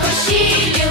coxilha.